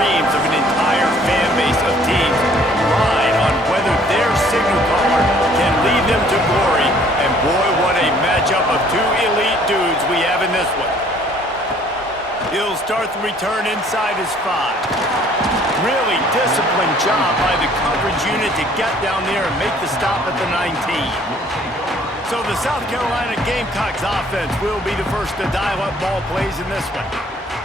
dreams of an entire fan base of teams ride on whether their signal caller can lead them to glory. And boy, what a matchup of two elite dudes we have in this one. He'll start the return inside his 5. Really disciplined job by the coverage unit to get down there and make the stop at the 19. So the South Carolina Gamecocks offense will be the first to dial up ball plays in this one.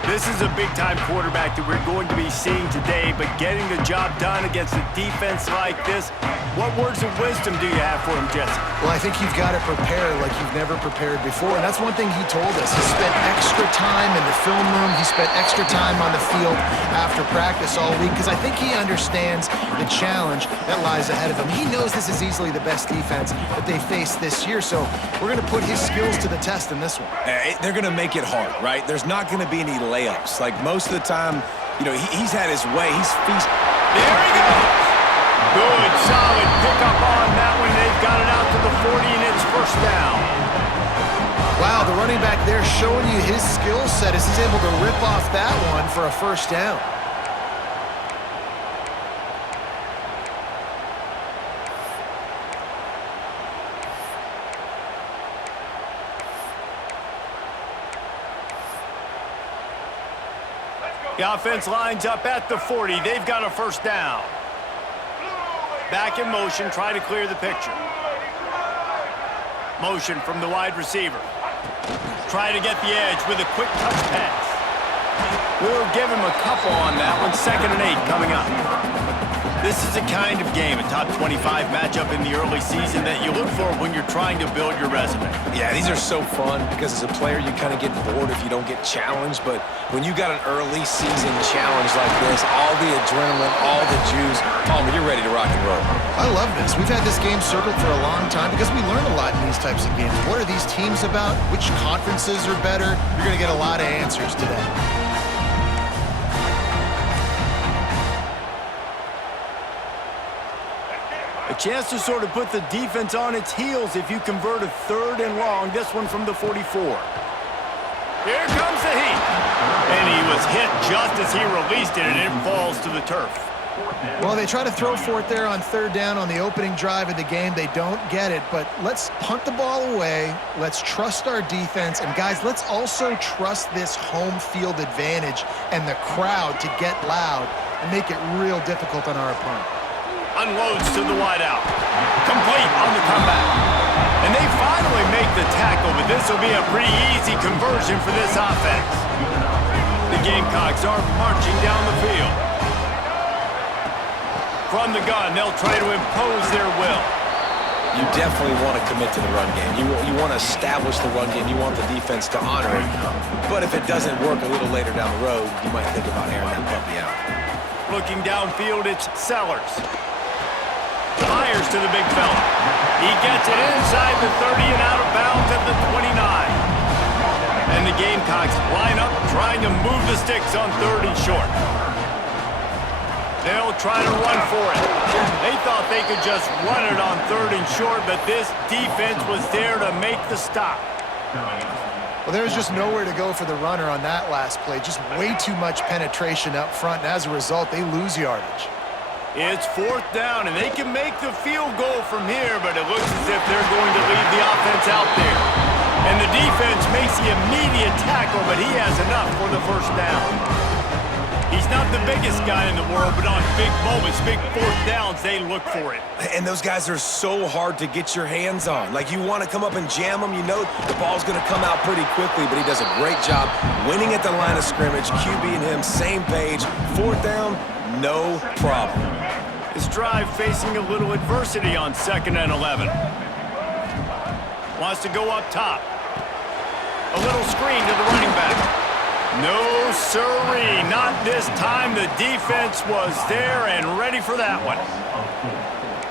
This is a big-time quarterback that we're going to be seeing today, but getting the job done against a defense like this, what words of wisdom do you have for him, Jesse? Well, I think you've got to prepare like you've never prepared before, and that's one thing he told us. He spent extra time in the film room. He spent extra time on the field after practice all week because I think he understands the challenge that lies ahead of him. He knows this is easily the best defense that they faced this year, so we're going to put his skills to the test in this one. They're going to make it hard, right? There's not going to be any layups. Like most of the time, you know, he's had his way. He's feast. There he goes. Good, solid pickup on that one. They've got it out to the 40, and it's first down. Wow, the running back there showing you his skill set as he's able to rip off that one for a first down. The offense lines up at the 40. They've got a first down. Back in motion, try to clear the picture. Motion from the wide receiver. Try to get the edge with a quick touch pass. We'll give him a couple on that one. 2nd and 8 coming up. This is the kind of game, a top 25 matchup in the early season that you look for when you're trying to build your resume. Yeah, these are so fun because as a player, you kind of get bored if you don't get challenged. But when you got an early season challenge like this, all the adrenaline, all the juice, Palmer, you're ready to rock and roll. I love this. We've had this game circled for a long time because we learn a lot in these types of games. What are these teams about? Which conferences are better? You're going to get a lot of answers today. A chance to sort of put the defense on its heels if you convert a 3rd and long. This one from the 44. Here comes the heat. And he was hit just as he released it, and it falls to the turf. Well, they try to throw for it there on 3rd down on the opening drive of the game. They don't get it, but let's punt the ball away. Let's trust our defense. And, guys, let's also trust this home field advantage and the crowd to get loud and make it real difficult on our opponent. Unloads to the wideout. Complete on the comeback. And they finally make the tackle, but this will be a pretty easy conversion for this offense. The Gamecocks are marching down the field. From the gun, they'll try to impose their will. You definitely want to commit to the run game. You want to establish the run game. You want the defense to honor it. But if it doesn't work a little later down the road, you might think about airing that puppy out. Looking downfield, it's Sellers. Fires to the big fella. He gets it inside the 30 and out of bounds at the 29. And the Gamecocks line up trying to move the sticks on 3rd and short. They'll try to run for it. They thought they could just run it on 3rd and short, but this defense was there to make the stop. Well, there's just nowhere to go for the runner on that last play. Just way too much penetration up front, and as a result, they lose yardage. It's 4th down, and they can make the field goal from here, but it looks as if they're going to leave the offense out there. And the defense makes the immediate tackle, but he has enough for the first down. He's not the biggest guy in the world, but on big moments, big 4th downs, they look for it. And those guys are so hard to get your hands on. Like, you want to come up and jam them. You know the ball's going to come out pretty quickly, but he does a great job winning at the line of scrimmage. QB and him, same page. 4th down, no problem. His drive facing a little adversity on 2nd and 11. Wants to go up top. A little screen to the running back. No sirree, not this time. The defense was there and ready for that one.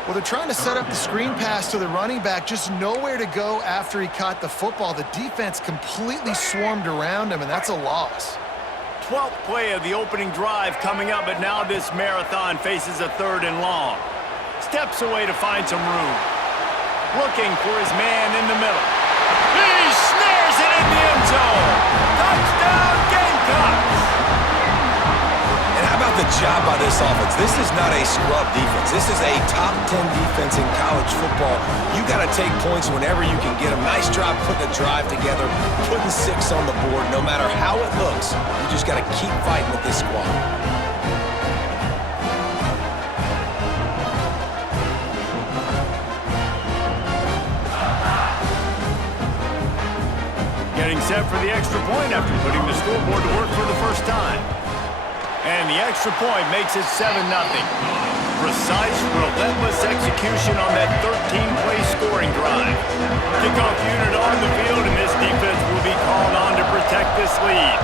Well, they're trying to set up the screen pass to the running back, just nowhere to go after he caught the football. The defense completely swarmed around him, and that's a loss. 12th play of the opening drive coming up, but now this marathon faces a 3rd and long. Steps away to find some room. Looking for his man in the middle. He snares it in the end zone. Touchdown, Gamecocks! And how about the job by this offense. This is not a scrub defense. This is a top 10 defense in college football. You got to take points whenever you can get them. Nice job putting a drive together, putting 6 on the board. No matter how it looks, you just got to keep fighting with this squad. Getting set for the extra point after putting the scoreboard to work for the first time. And the extra point makes it 7-0. Precise, relentless execution on that 13-play scoring drive. Kickoff unit on the field, and this defense will be called on to protect this lead.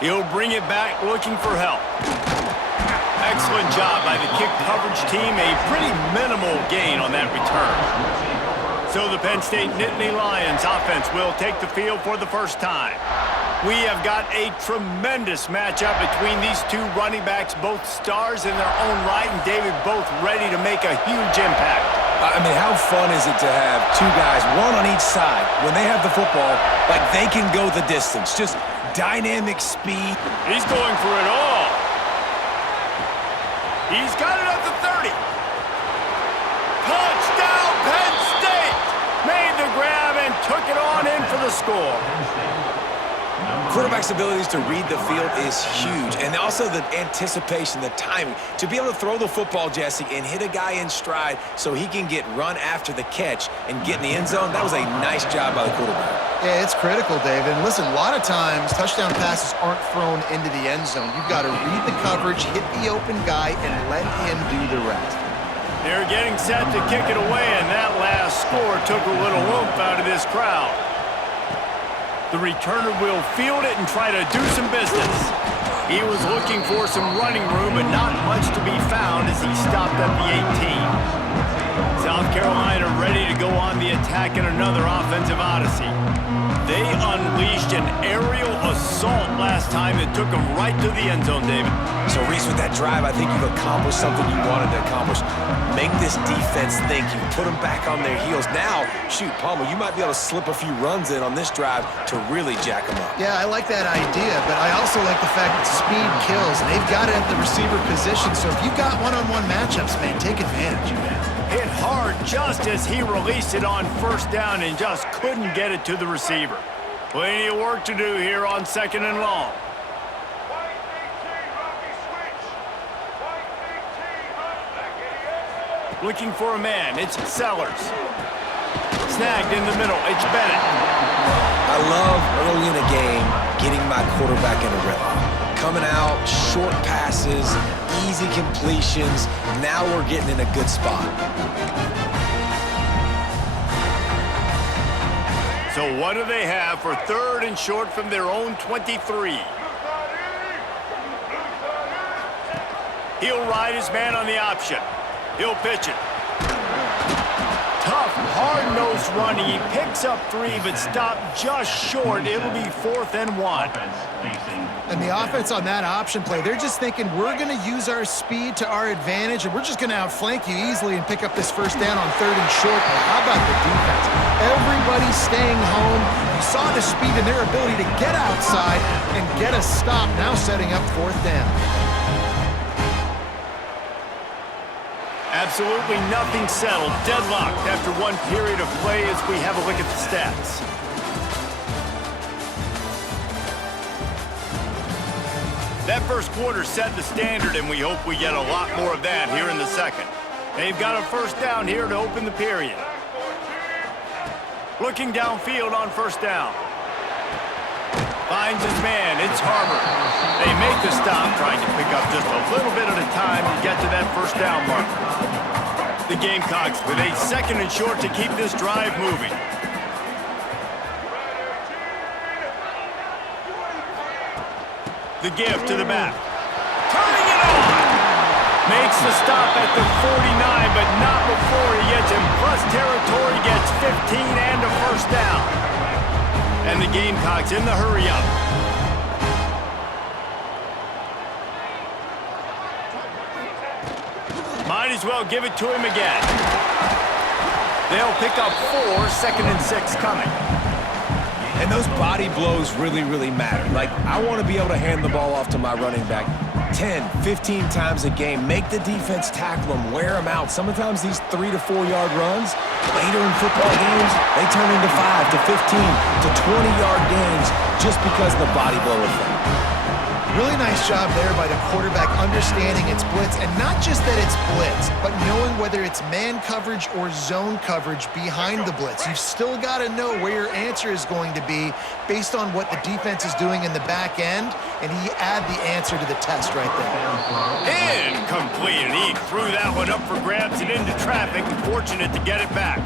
He'll bring it back looking for help. Excellent job by the kick coverage team. A pretty minimal gain on that return. So the Penn State Nittany Lions offense will take the field for the first time. We have got a tremendous matchup between these two running backs, both stars in their own right, and David, both ready to make a huge impact. I mean, how fun is it to have two guys, one on each side, when they have the football, like they can go the distance. Just dynamic speed. He's going for it all. He's got it at the 30. Touchdown, Penn State! Made the grab and took it on in for the score. Quarterback's abilities to read the field is huge, and also the anticipation, the timing. To be able to throw the football, Jesse, and hit a guy in stride so he can get run after the catch and get in the end zone, that was a nice job by the quarterback. Yeah, it's critical, David. And listen, a lot of times touchdown passes aren't thrown into the end zone. You've got to read the coverage, hit the open guy, and let him do the rest. They're getting set to kick it away, and that last score took a little oomph out of this crowd. The returner will field it and try to do some business. He was looking for some running room, but not much to be found as he stopped at the 18. South Carolina ready to go on the attack in another offensive odyssey. They unleashed an aerial assault last time that took them right to the end zone, David. So, Reese, with that drive, I think you've accomplished something you wanted to accomplish. Make this defense think. You put them back on their heels. Now, shoot, Palmer, you might be able to slip a few runs in on this drive to really jack them up. Yeah, I like that idea, but I also like the fact that speed kills, and they've got it at the receiver position. So if you've got one-on-one matchups, man, take advantage. Hit hard just as he released it on first down and just couldn't get it to the receiver. Plenty of work to do here on 2nd and long. Looking for a man. It's Sellers. Snagged in the middle. It's Bennett. I love early in a game getting my quarterback in a rhythm. Coming out, short passes, easy completions. Now we're getting in a good spot. So what do they have for 3rd and short from their own 23? He'll ride his man on the option. He'll pitch it. Tough, hard-nosed run. He picks up 3, but stopped just short. It'll be 4th and 1. And the offense on that option play, they're just thinking we're going to use our speed to our advantage, and we're just going to outflank you easily and pick up this first down on 3rd and short. But how about the defense? Everybody's staying home. You saw the speed and their ability to get outside and get a stop, now setting up 4th down. Absolutely nothing settled. Deadlocked after one period of play as we have a look at the stats. That first quarter set the standard, and we hope we get a lot more of that here in the second. They've got a first down here to open the period. Looking downfield on first down. Finds his man. It's Harbor. They make the stop, trying to pick up just a little bit at a time to get to that first down mark. The Gamecocks with a 2nd and short to keep this drive moving. The give to the back. Turning it on! Makes the stop at the 49, but not before he gets in plus territory, gets 15 and a first down. And the Gamecocks in the hurry-up. Might as well give it to him again. They'll pick up 4, 2nd and 6 coming. And those body blows really, really matter. Like, I want to be able to hand the ball off to my running back 10, 15 times a game. Make the defense tackle them, wear them out. Sometimes these 3 to 4 yard runs, later in football games, they turn into 5 to 15 to 20-yard gains just because of the body blow effect. Really nice job there by the quarterback understanding it's blitz, and not just that it's blitz, but knowing whether it's man coverage or zone coverage behind the blitz. You've still got to know where your answer is going to be based on what the defense is doing in the back end, and he add the answer to the test right there. Incomplete. He threw that one up for grabs and into traffic, and fortunate to get it back.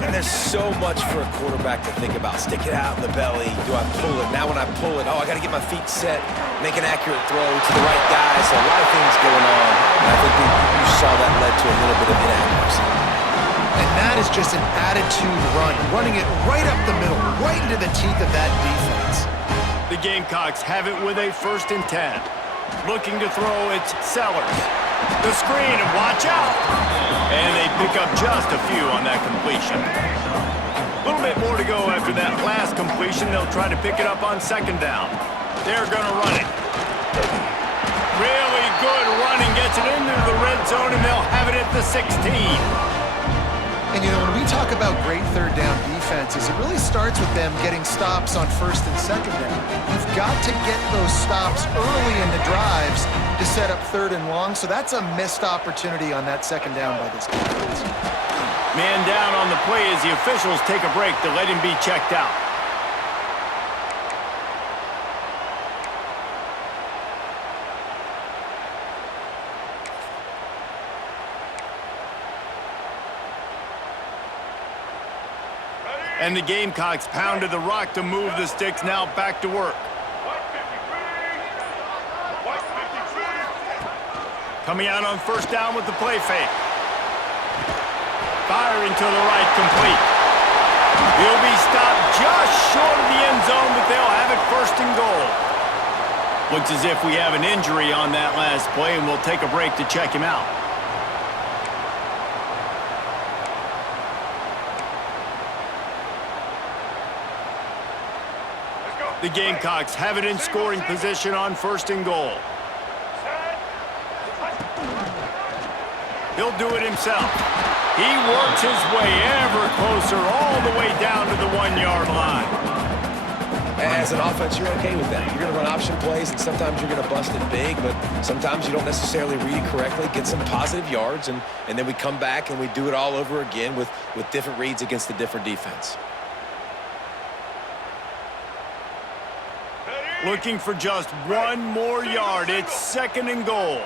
And there's so much for a quarterback to think about. Stick it out in the belly. Do I pull it? Now when I pull it, I got to get my feet set, make an accurate throw to the right guy. So a lot of things going on. And I think you saw that led to a little bit of inaccuracy. And that is just an attitude run, running it right up the middle, right into the teeth of that defense. The Gamecocks have it with a 1st and 10. Looking to throw, it's Sellers. The screen, and watch out! And they pick up just a few on that completion. A little bit more to go after that last completion. They'll try to pick it up on 2nd down. They're going to run it. Really good running, gets it into the red zone, and they'll have it at the 16. And, you know, when we talk about great 3rd down defenses, it really starts with them getting stops on 1st and 2nd down. You've got to get those stops early in the drives to set up 3rd and long, so that's a missed opportunity on that 2nd down by this defense. Man down on the play as the officials take a break to let him be checked out. And the Gamecocks pounded the rock to move the sticks, now back to work. Coming out on 1st down with the play fake. Firing to the right, complete. He'll be stopped just short of the end zone, but they'll have it 1st and goal. Looks as if we have an injury on that last play, and we'll take a break to check him out. The Gamecocks have it in scoring position on 1st and goal. He'll do it himself. He works his way ever closer all the way down to the 1-yard line. As an offense, you're okay with that. You're going to run option plays, and sometimes you're going to bust it big, but sometimes you don't necessarily read it correctly, get some positive yards, and then we come back and we do it all over again with different reads against the different defense. Looking for just 1 more yard. It's 2nd and goal.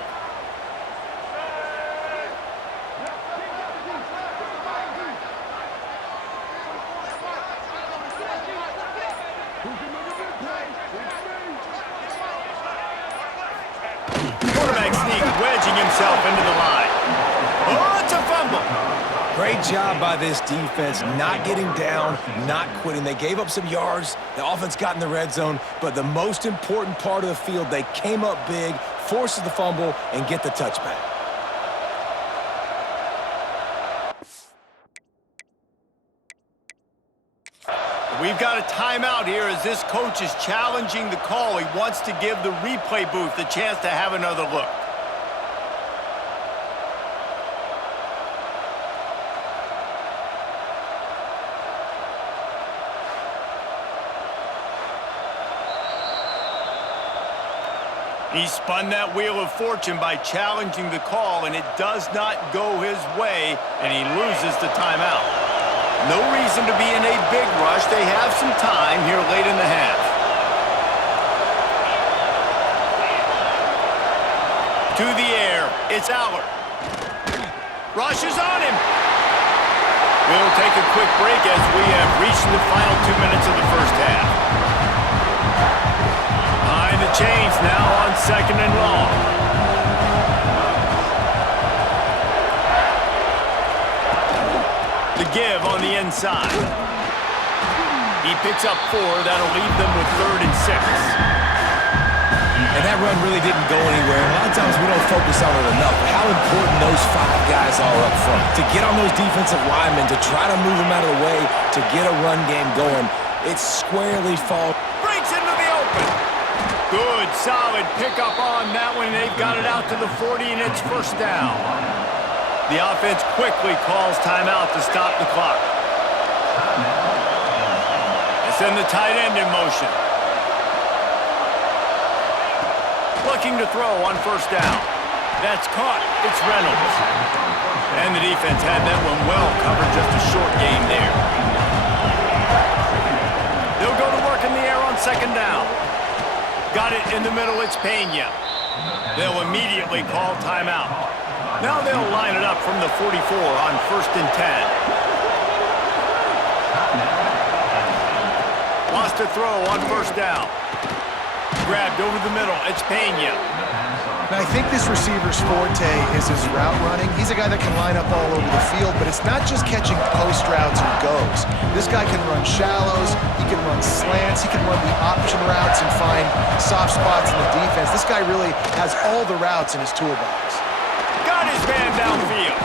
Quarterback sneak, wedging himself into the line. Oh, it's a fumble. Great job by this defense, not getting down, not quitting. They gave up some yards. The offense got in the red zone, but the most important part of the field, they came up big, forces the fumble, and get the touchback. We've got a timeout here as this coach is challenging the call. He wants to give the replay booth a chance to have another look. He spun that wheel of fortune by challenging the call, and it does not go his way, and he loses the timeout. No reason to be in a big rush. They have some time here late in the half. To the air, it's Aller. Rush is on him. We'll take a quick break as we have reached the final 2 minutes of the first half. Behind the chains now on 2nd and long. The give on the inside. He picks up 4. That'll leave them with 3rd and 6. And that run really didn't go anywhere. A lot of times we don't focus on it enough, but how important those 5 guys are up front. To get on those defensive linemen, to try to move them out of the way, to get a run game going. it squarely falls. Breaks into the open. Good, solid pickup on that one. They've got it out to the 40, and it's first down. The offense quickly calls timeout to stop the clock. They send the tight end in motion. Looking to throw on first down. That's caught. It's Reynolds. And the defense had that one well covered, just a short gain there. They'll go to work in the air on second down. Got it in the middle, it's Pena. They'll immediately call timeout. Now they'll line it up from the 44 on 1st and 10. Lost a throw on first down. Grabbed over the middle, it's Pena. And I think this receiver's forte is his route running. He's a guy that can line up all over the field, but it's not just catching post routes and goes. This guy can run shallows, he can run slants, he can run the option routes and find soft spots in the defense. This guy really has all the routes in his toolbox. Got his man downfield.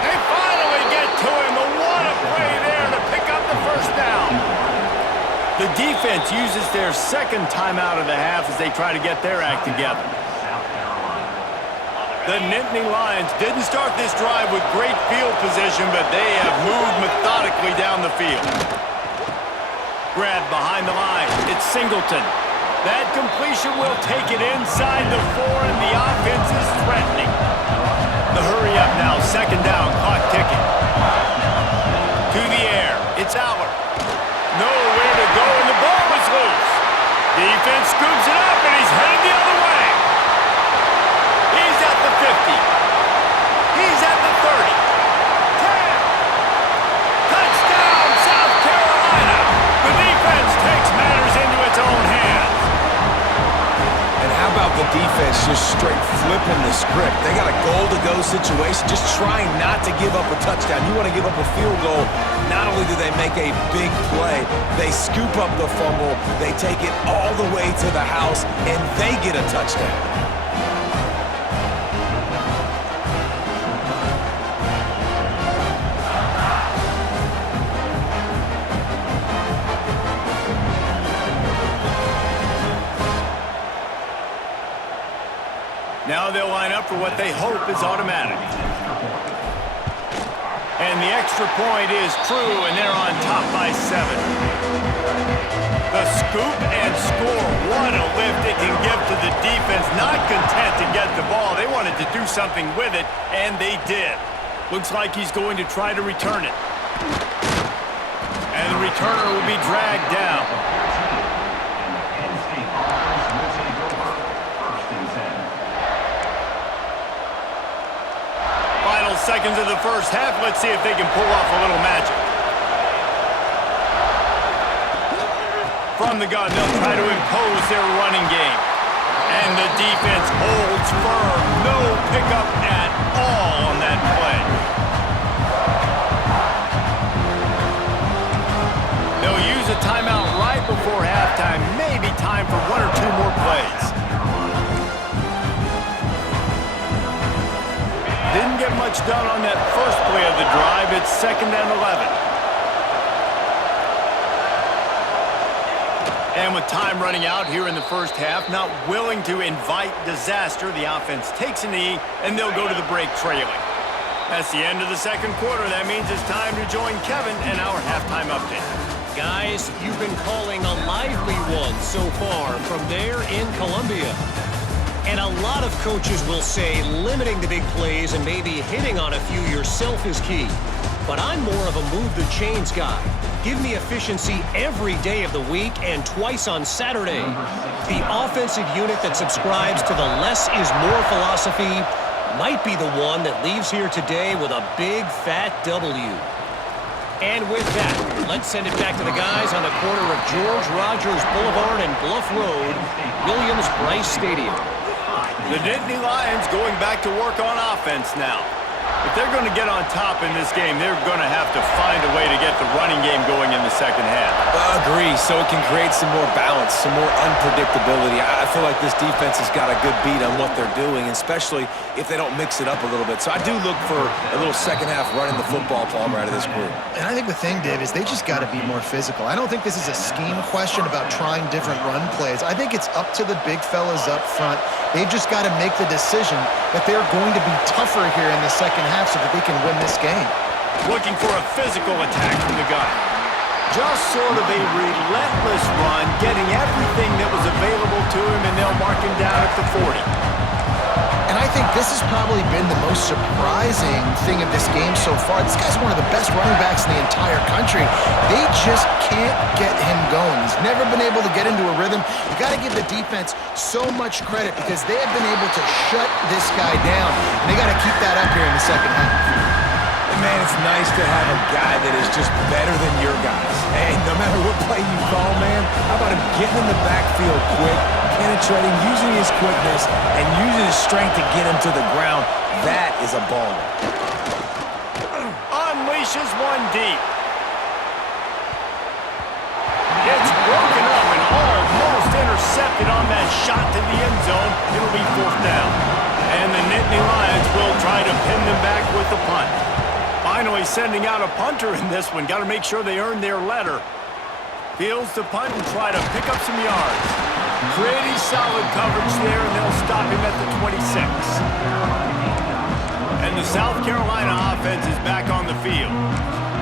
They finally get to him. The what a play there to pick up the first down. The defense uses their second timeout of the half as they try to get their act together. The Nittany Lions didn't start this drive with great field position, but they have moved methodically down the field. Grab behind the line. It's Singleton. That completion will take it inside the 4, and the offense is threatening. The hurry up now, second down, clock ticking. To the air. It's Aller. Nowhere to go, and the ball is loose. Defense scoops it up, and he's headed the other way. He's at the 50. He's at the 30. 10. Touchdown, South Carolina. The defense takes matters into its own hands. And how about the defense just straight flipping the script? They got a goal-to-go situation, just trying not to give up a touchdown. You want to give up a field goal, not only do they make a big play, they scoop up the fumble, they take it all the way to the house, and they get a touchdown. Now they'll line up for what they hope is automatic. And the extra point is true, and they're on top by 7. The scoop and score. What a lift it can give to the defense. Not content to get the ball. They wanted to do something with it, and they did. Looks like he's going to try to return it. And the returner will be dragged down. Seconds of the first half. Let's see if they can pull off a little magic. From the gun, they'll try to impose their running game. And the defense holds firm. No pickup at all on that play. They'll use a timeout right before halftime. Maybe time for 1 or 2 more plays. Didn't get much done on that first play of the drive. It's 2nd and 11. And with time running out here in the first half, not willing to invite disaster, the offense takes a knee, and they'll go to the break trailing. That's the end of the second quarter. That means it's time to join Kevin and our halftime update. Guys, you've been calling a lively one so far from there in Columbia. And a lot of coaches will say limiting the big plays and maybe hitting on a few yourself is key. But I'm more of a move the chains guy. Give me efficiency every day of the week and twice on Saturday. The offensive unit that subscribes to the less is more philosophy might be the one that leaves here today with a big fat W. And with that, let's send it back to the guys on the corner of George Rogers Boulevard and Bluff Road, Williams-Brice Stadium. The Nittany Lions going back to work on offense now. If they're going to get on top in this game, they're going to have to find a way to get the running game going in the second half. Agree, so it can create some more balance, some more unpredictability. I feel like this defense has got a good beat on what they're doing, especially if they don't mix it up a little bit. So I do look for a little second half running the football, Palmer, out of this group. And I think the thing, Dave, is they just got to be more physical. I don't think this is a scheme question about trying different run plays. I think it's up to the big fellas up front. They've just got to make the decision that they're going to be tougher here in the second half so that they can win this game. Looking for a physical attack from the gun. Just sort of a relentless run, getting everything that was available to him, and they'll mark him down at the 40. And I think this has probably been the most surprising thing of this game so far. This guy's one of the best running backs in the entire country. They just can't get him going. He's never been able to get into a rhythm. You got to give the defense so much credit because they have been able to shut this guy down. And they got to keep that up here in the second half. And man, it's nice to have a guy that is just better than your guys. Hey, no matter what play you call, man, how about him getting in the backfield quick, penetrating, using his quickness, and using his strength to get him to the ground? That is a baller. Unleashes one deep. It's broken up and almost intercepted on that shot to the end zone. It'll be fourth down. And the Nittany Lions will try to pin them back with the punt. Finally sending out a punter in this one. Got to make sure they earn their letter. Fields the punt and try to pick up some yards. Pretty solid coverage there, and they'll stop him at the 26. And the South Carolina offense is back on the field.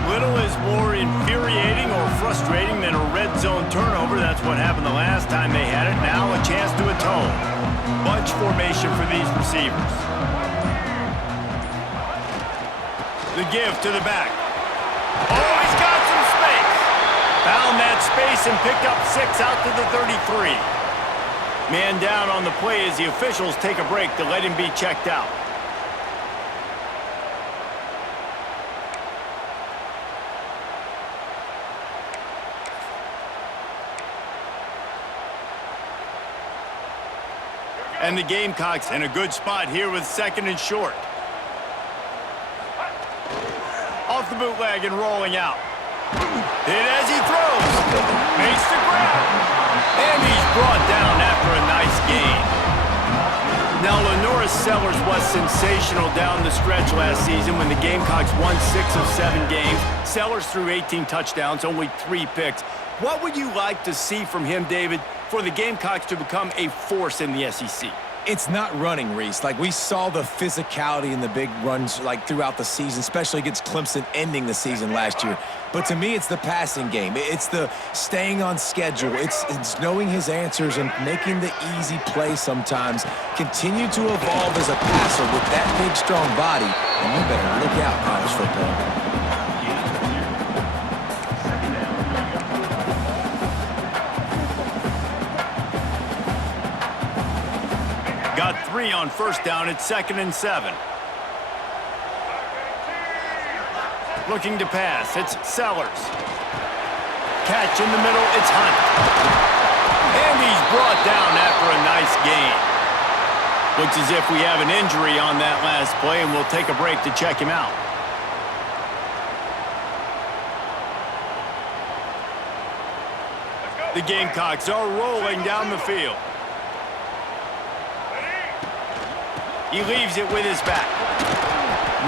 Little is more infuriating or frustrating than a red zone turnover. That's what happened the last time they had it. Now a chance to atone. Bunch formation for these receivers. The give to the back. Oh, he's got some space. Found that space and picked up 6 out to the 33. Man down on the play as the officials take a break to let him be checked out. And the Gamecocks in a good spot here with second and short. Off the bootleg and rolling out. Hit as he throws. Makes the grab. And he's brought down after a nice gain. Now, Lenoris Sellers was sensational down the stretch last season when the Gamecocks won 6 of 7 games. Sellers threw 18 touchdowns, only 3 picks. What would you like to see from him, David, for the Gamecocks to become a force in the SEC? It's not running, Reese. Like, we saw the physicality in the big runs, like, throughout the season, especially against Clemson ending the season last year. But to me, it's the passing game. It's the staying on schedule. It's knowing his answers and making the easy play sometimes. Continue to evolve as a passer with that big, strong body. And you better look out, college football. Got 3 on first down at 2nd and 7. Looking to pass, it's Sellers. Catch in the middle, it's Hunt. And he's brought down after a nice gain. Looks as if we have an injury on that last play, and we'll take a break to check him out. The Gamecocks are rolling down the field. He leaves it with his back.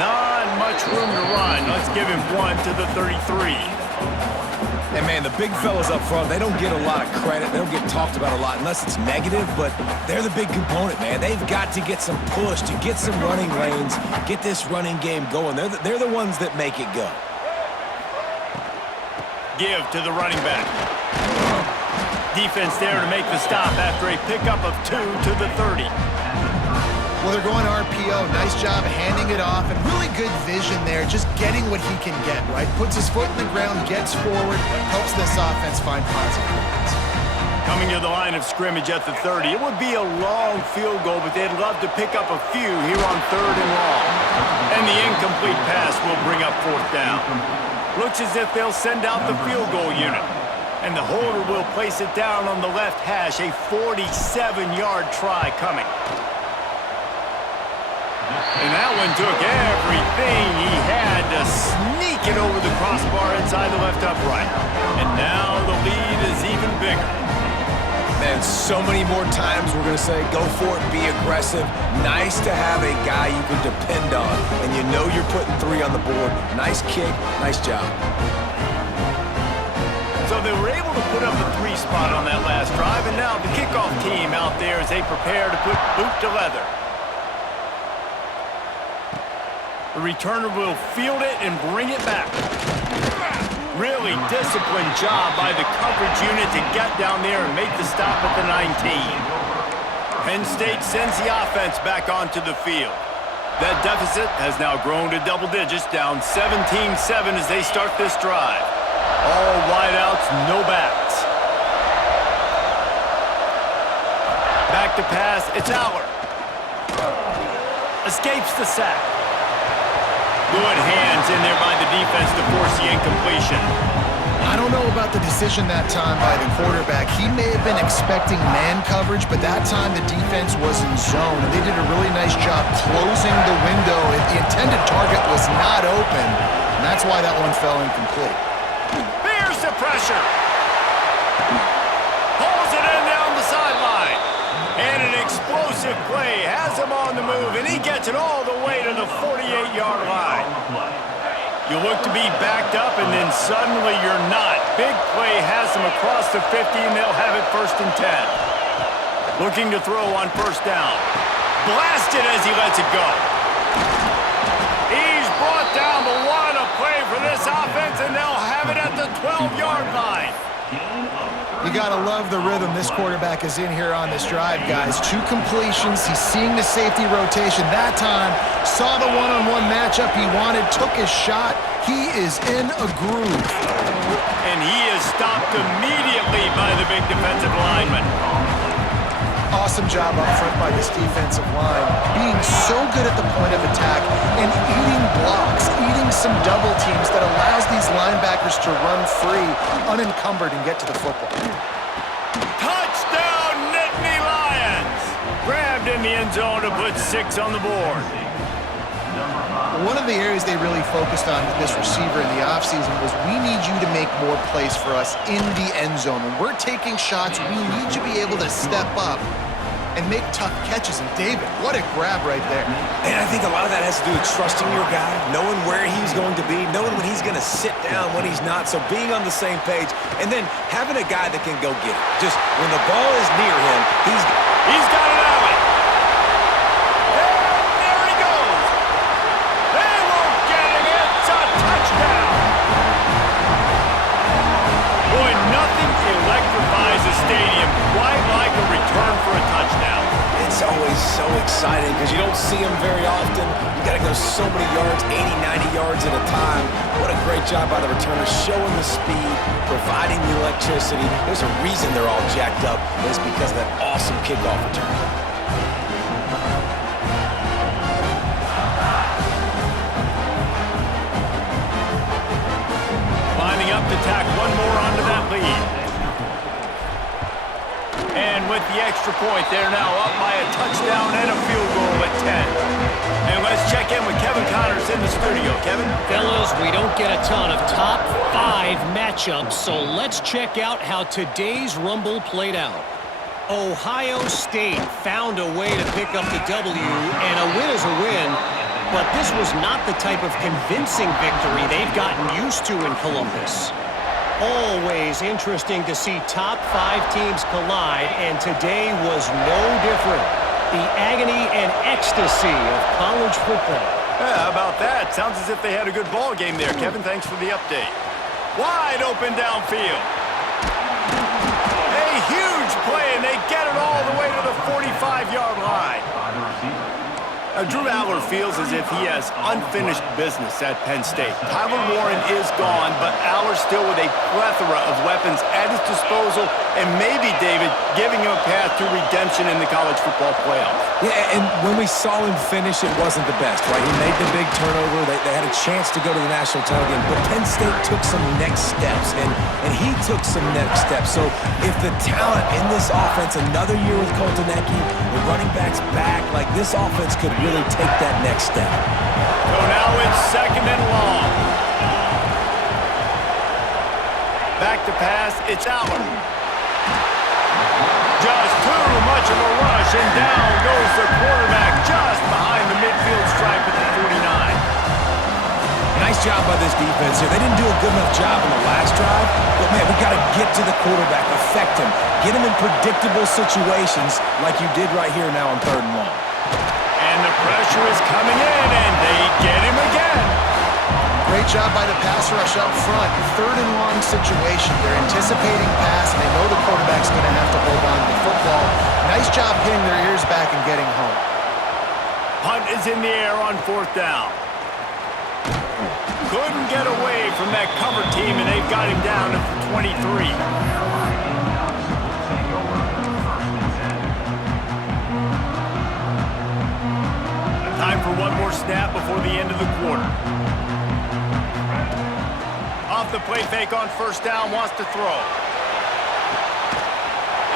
Not much room to run. Let's give him 1 to the 33. And, man, the big fellas up front, they don't get a lot of credit. They don't get talked about a lot unless it's negative, but they're the big component, man. They've got to get some push, to get some running lanes, get this running game going. They're the ones that make it go. Give to the running back. Defense there to make the stop after a pickup of 2 to the 30. Well, they're going RPO. Nice job handing it off, and really good vision there, just getting what he can get, right? Puts his foot in the ground, gets forward, helps this offense find positive points. Coming to the line of scrimmage at the 30. It would be a long field goal, but they'd love to pick up a few here on 3rd and long. And the incomplete pass will bring up 4th down. Looks as if they'll send out the field goal unit. And the holder will place it down on the left hash. A 47-yard try coming. And that one took everything he had to sneak it over the crossbar inside the left upright. And now the lead is even bigger. Man, so many more times we're going to say, go for it, be aggressive. Nice to have a guy you can depend on. And you know you're putting 3 on the board. Nice kick, nice job. So they were able to put up a 3 spot on that last drive, and now the kickoff team out there as they prepare to put boot to leather. The returner will field it and bring it back. Really disciplined job by the coverage unit to get down there and make the stop at the 19. Penn State sends the offense back onto the field. That deficit has now grown to double digits, down 17-7 as they start this drive. All wideouts, no backs. Back to pass, it's Aller. Escapes the sack. Good hands in there by the defense to force the incompletion. I don't know about the decision that time by the quarterback. He may have been expecting man coverage, but that time the defense was in zone, and they did a really nice job closing the window. The intended target was not open, and that's why that one fell incomplete. Here's the pressure. Pulls it in down the sideline. And an explosive play has him on the move, and he gets it all the way to the 48-yard line. You look to be backed up, and then suddenly you're not. Big play has them across the 50, and they'll have it 1st and 10. Looking to throw on 1st down. Blasted as he lets it go. He's brought down, but what a play for this offense, and they'll have it at the 12-yard line. You got to love the rhythm this quarterback is in here on this drive, guys. 2 completions. He's seeing the safety rotation. That time, saw the one-on-one matchup he wanted, took his shot. He is in a groove. And he is stopped immediately by the big defensive lineman. Awesome job up front by this defensive line, being so good at the point of attack and eating blocks, eating some double teams that allows these linebackers to run free, unencumbered, and get to the football. Touchdown, Nittany Lions! Grabbed in the end zone to put 6 on the board. One of the areas they really focused on with this receiver in the offseason was, we need you to make more plays for us in the end zone. When we're taking shots, we need you to be able to step up and make tough catches. And David, what a grab right there. And I think a lot of that has to do with trusting your guy, knowing where he's going to be, knowing when he's going to sit down, when he's not. So being on the same page, and then having a guy that can go get it. Just when the ball is near him, he's got it out. Stadium, quite like a return for a touchdown. It's always so exciting because you don't see them very often. You got to go so many yards, 80, 90 yards at a time. What a great job by the returner, showing the speed, providing the electricity. There's a reason they're all jacked up, and it's because of that awesome kickoff return. Lining up to tack one more onto that lead. And with the extra point, they're now up by a touchdown and a field goal at 10. And let's check in with Kevin Connors in the studio. Kevin? Fellas, we don't get a ton of top 5 matchups, so let's check out how today's Rumble played out. Ohio State found a way to pick up the W, and a win is a win, but this was not the type of convincing victory they've gotten used to in Columbus. Always interesting to see top 5 teams collide, and today was no different. The agony and ecstasy of college football. Yeah, how about that? Sounds as if they had a good ball game there. Kevin, thanks for the update. Wide open downfield. A huge play, and they get it all the way to the 45-yard line. Drew Aller feels as if he has unfinished business at Penn State. Tyler Warren is gone, but Aller still with a plethora of weapons at his disposal and maybe, David, giving him a path to redemption in the college football playoffs. Yeah, and when we saw him finish, it wasn't the best, right? He made the big turnover. They had a chance to go to the national title game, but Penn State took some next steps, and he took some next steps. So if the talent in this offense, another year with Colton Ecke, the running backs back, like this offense could really take that next step. So now it's 2nd and long. Back to pass, it's Allen. Just too much of a rush, and down goes the quarterback just behind the midfield stripe at the 49. Nice job by this defense here. They didn't do a good enough job in the last drive, but man, we got to get to the quarterback, affect him, get him in predictable situations like you did right here now on 3rd and long. And the pressure is coming in, and they get him again. Great job by the pass rush up front. 3rd and long situation. They're anticipating pass, and they know the quarterback's going to have to hold on to the football. Nice job hitting their ears back and getting home. Punt is in the air on 4th down. Couldn't get away from that cover team, and they've got him down to 23. Time for one more snap before the end of the quarter. Off the play fake on 1st down, wants to throw.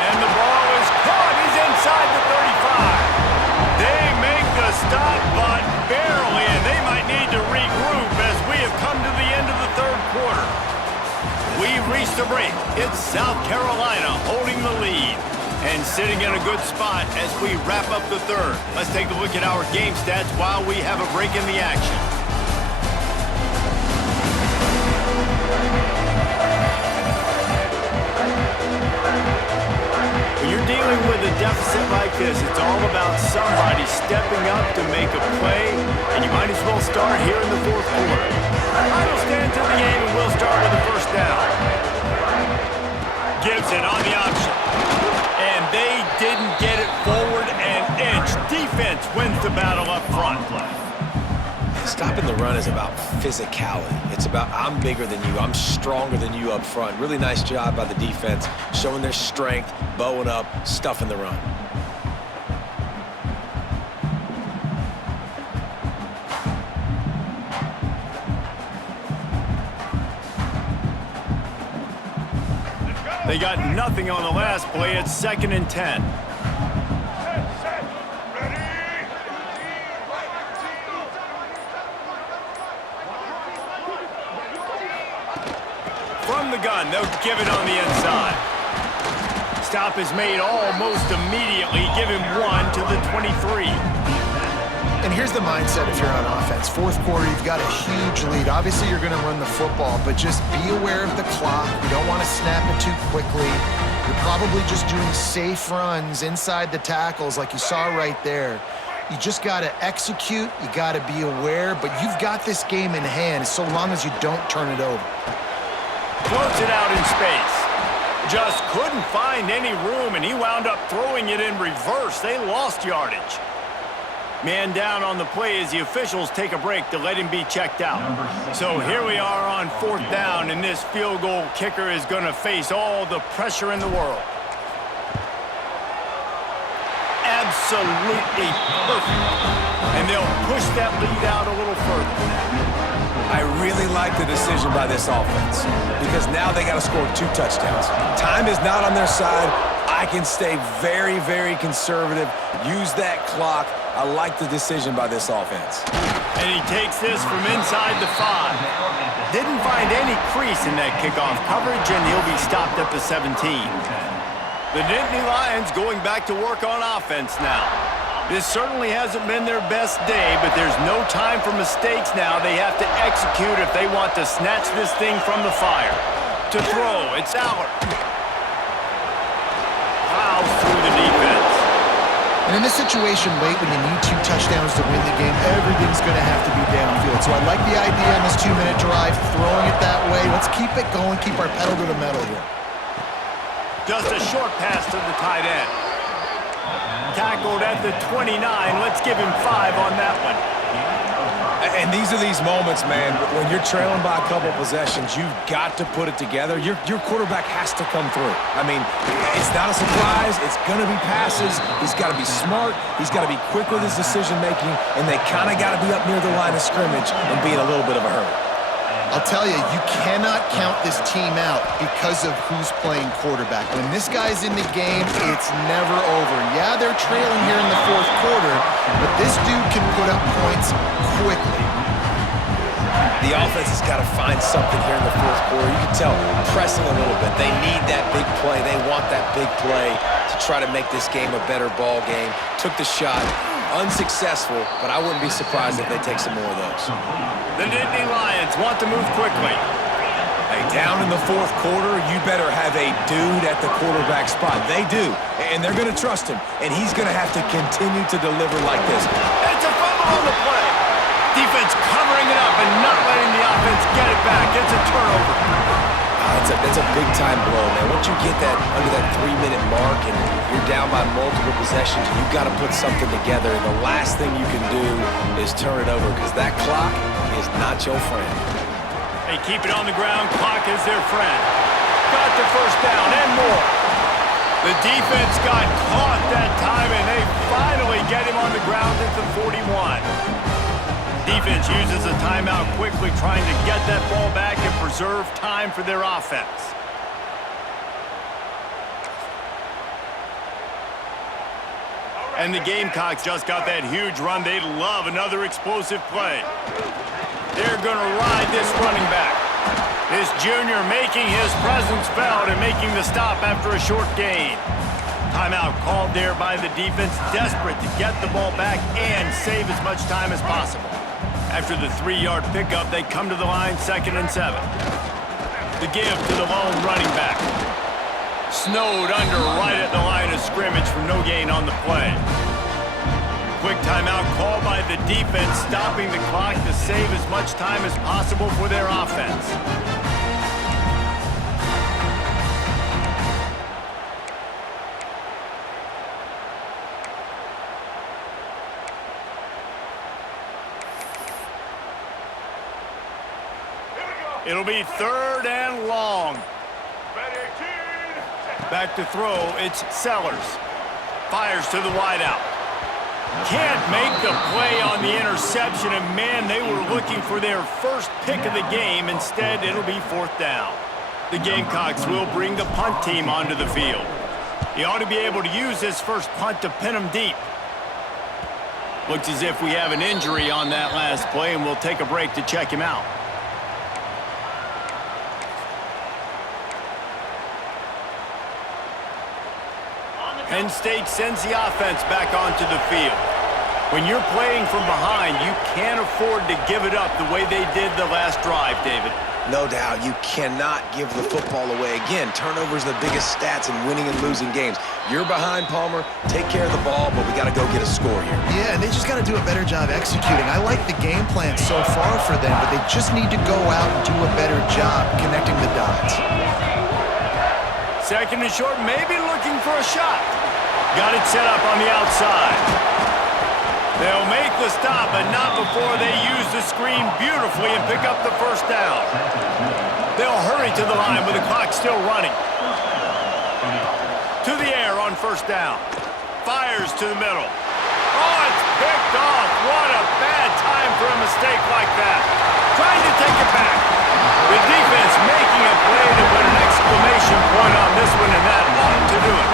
And the ball is caught. He's inside the 35. They make the stop, but barely, and they might need to regroup as we have come to the end of the 3rd quarter. We've reached a break. It's South Carolina holding the lead and sitting in a good spot as we wrap up the 3rd. Let's take a look at our game stats while we have a break in the action. When you're dealing with a deficit like this, it's all about somebody stepping up to make a play, and you might as well start here in the 4th quarter. Final stand to the game, and we'll start with the 1st down. Gibson on the option. And they didn't get it forward an inch. Defense wins the battle up front. Stopping the run is about physicality. It's about I'm bigger than you, I'm stronger than you up front. Really nice job by the defense, showing their strength, bowing up, stuffing the run. They got nothing on the last play. It's 2nd and 10. From the gun, they'll give it on the inside. Stop is made almost immediately. Give him 1 to the 23. And here's the mindset if you're on offense. 4th quarter, you've got a huge lead. Obviously, you're going to run the football, but just be aware of the clock. You don't want to snap it too quickly. You're probably just doing safe runs inside the tackles like you saw right there. You just got to execute. You got to be aware, but you've got this game in hand so long as you don't turn it over. Floats it out in space. Just couldn't find any room, and he wound up throwing it in reverse. They lost yardage. Man down on the play as the officials take a break to let him be checked out. So here we are on 4th down, and this field goal kicker is going to face all the pressure in the world. Absolutely perfect. And they'll push that lead out a little further. I really like the decision by this offense because now they got to score 2 touchdowns. Time is not on their side. I can stay very, very conservative, use that clock. I like the decision by this offense. And he takes this from inside the 5. Didn't find any crease in that kickoff coverage, and he'll be stopped at the 17. The Nittany Lions going back to work on offense now. This certainly hasn't been their best day, but there's no time for mistakes now. They have to execute if they want to snatch this thing from the fire. To throw, it's Allard. Plows through the defense. And in this situation late when you need 2 touchdowns to win the game, everything's going to have to be downfield. So I like the idea on this 2-minute drive, throwing it that way. Let's keep it going, keep our pedal to the metal here. Just a short pass to the tight end. Tackled at the 29. Let's give him 5 on that one. And these are these moments, man, when you're trailing by a couple possessions, you've got to put it together. Your quarterback has to come through. I mean, it's not a surprise. It's going to be passes. He's got to be smart. He's got to be quick with his decision-making, and they kind of got to be up near the line of scrimmage and be in a little bit of a hurry. I'll tell you, you cannot count this team out because of who's playing quarterback. When this guy's in the game, it's never over. Yeah, they're trailing here in the fourth quarter, but this dude can put up points quickly. The offense has got to find something here in the fourth quarter. You can tell pressing a little bit. They need that big play. They want that big play to try to make this game a better ball game. Took the shot. Unsuccessful, but I wouldn't be surprised if they take some more of those. The Nittany Lions want to move quickly. Hey, down in the fourth quarter, you better have a dude at the quarterback spot. They do, and they're going to trust him, and he's going to have to continue to deliver like this. It's a fumble on the play. Defense covering it up and not letting the offense get it back. It's a turnover. That's a big-time blow, man. Once you get that under that 3-minute mark and you're down by multiple possessions, you've got to put something together, and the last thing you can do is turn it over because that clock is not your friend. They keep it on the ground. Clock is their friend. Got the first down and more. The defense got caught that time, and they finally get him on the ground at the 41. Defense uses a timeout quickly, trying to get that ball back and preserve time for their offense. And the Gamecocks just got that huge run. They'd love another explosive play. They're going to ride this running back. This junior making his presence felt and making the stop after a short gain. Timeout called there by the defense, desperate to get the ball back and save as much time as possible. After the 3-yard pickup, they come to the line, 2nd and 7. The give to the lone running back. Snowed under right at the line of scrimmage for no gain on the play. Quick timeout called by the defense, stopping the clock to save as much time as possible for their offense. It'll be 3rd and long. Back to throw, it's Sellers. Fires to the wideout. Can't make the play on the interception, and man, they were looking for their first pick of the game. Instead, it'll be 4th down. The Gamecocks will bring the punt team onto the field. He ought to be able to use his first punt to pin him deep. Looks as if we have an injury on that last play, and we'll take a break to check him out. Penn State sends the offense back onto the field. When you're playing from behind, you can't afford to give it up the way they did the last drive, David. No doubt, you cannot give the football away. Again, turnovers are the biggest stats in winning and losing games. You're behind, Palmer. Take care of the ball, but we got to go get a score here. Yeah, and they just got to do a better job executing. I like the game plan so far for them, but they just need to go out and do a better job connecting the dots. 2nd and short, maybe looking for a shot. Got it set up on the outside. They'll make the stop, but not before they use the screen beautifully and pick up the first down. They'll hurry to the line with the clock still running. To the air on 1st down. Fires to the middle. Oh, it's picked off. What a bad time for a mistake like that. Trying to take it back. The defense making a play to put an exclamation point on this one, and that ought to do it.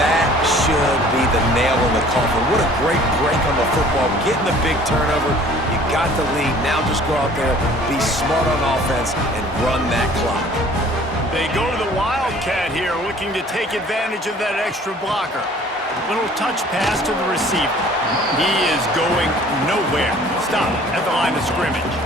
That should be the nail in the coffin. What a great break on the football. Getting the big turnover. You got the lead. Now just go out there, be smart on offense, and run that clock. They go to the Wildcat here, looking to take advantage of that extra blocker. Little touch pass to the receiver. He is going nowhere. Stop at the line of scrimmage.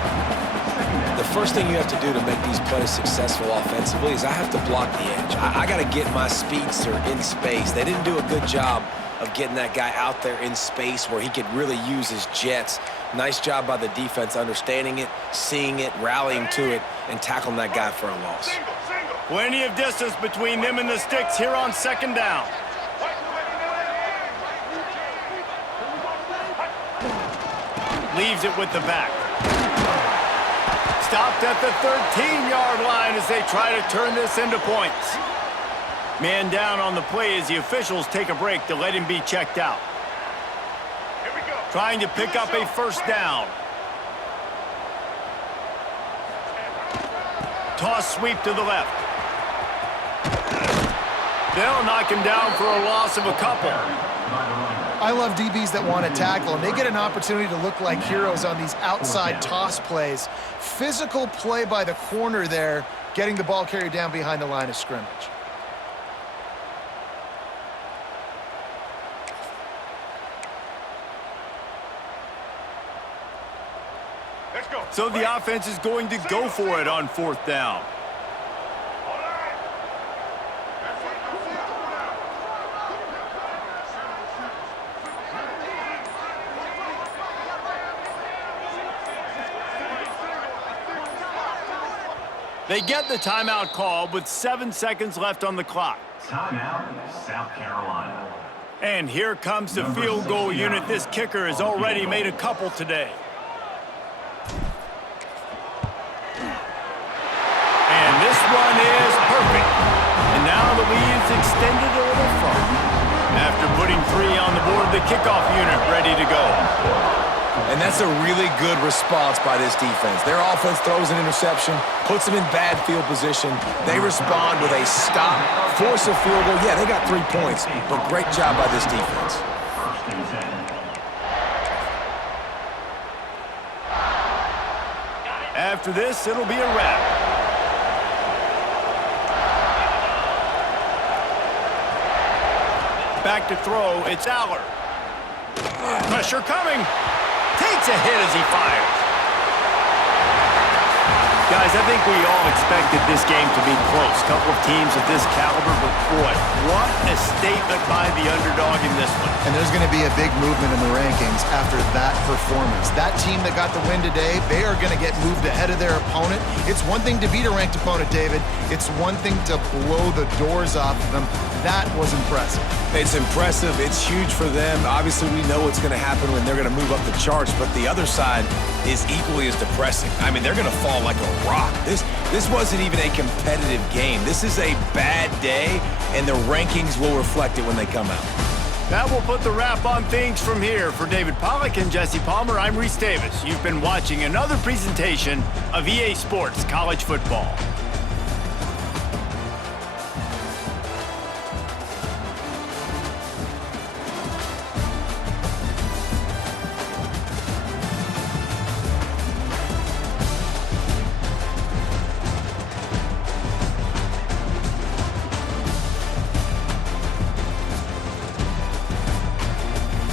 The first thing you have to do to make these plays successful offensively is I have to block the edge. I got to get my speedster in space. They didn't do a good job of getting that guy out there in space where he could really use his jets. Nice job by the defense understanding it, seeing it, rallying to it, and tackling that guy for a loss. Plenty of distance between them and the sticks here on 2nd down. Leaves it with the back. Stopped at the 13-yard line as they try to turn this into points. Man down on the play as the officials take a break to let him be checked out. Trying to pick up a first down. Toss sweep to the left. They'll knock him down for a loss of a couple. I love DBs that want to tackle, and they get an opportunity to look like heroes on these outside toss plays. Physical play by the corner there, getting the ball carried down behind the line of scrimmage. So the offense is going to go for it on fourth down. They get the timeout call with 7 seconds left on the clock. Timeout, South Carolina. And here comes the field goal unit. This kicker has already made a couple today. And this one is perfect. And now the lead is extended a little further. After putting 3 on the board, the kickoff unit ready to go. And that's a really good response by this defense. Their offense throws an interception, puts them in bad field position. They respond with a stop, force a field goal. Yeah, they got 3 points, but great job by this defense. After this, it'll be a wrap. Back to throw, it's Aller. Pressure coming. Takes a hit as he fires. Guys, I think we all expected this game to be close. Couple of teams of this caliber, but boy, what a statement by the underdog in this one. And there's going to be a big movement in the rankings after that performance. That team that got the win today, they are going to get moved ahead of their opponent. It's one thing to beat a ranked opponent, David. It's one thing to blow the doors off of them. That was impressive. It's impressive. It's huge for them. Obviously, we know what's going to happen when they're going to move up the charts, but the other side is equally as depressing. I mean, they're going to fall like a rock. This wasn't even a competitive game. This is a bad day, and the rankings will reflect it when they come out. That will put the wrap on things from here. For David Pollack and Jesse Palmer, I'm Reese Davis. You've been watching another presentation of EA Sports College Football.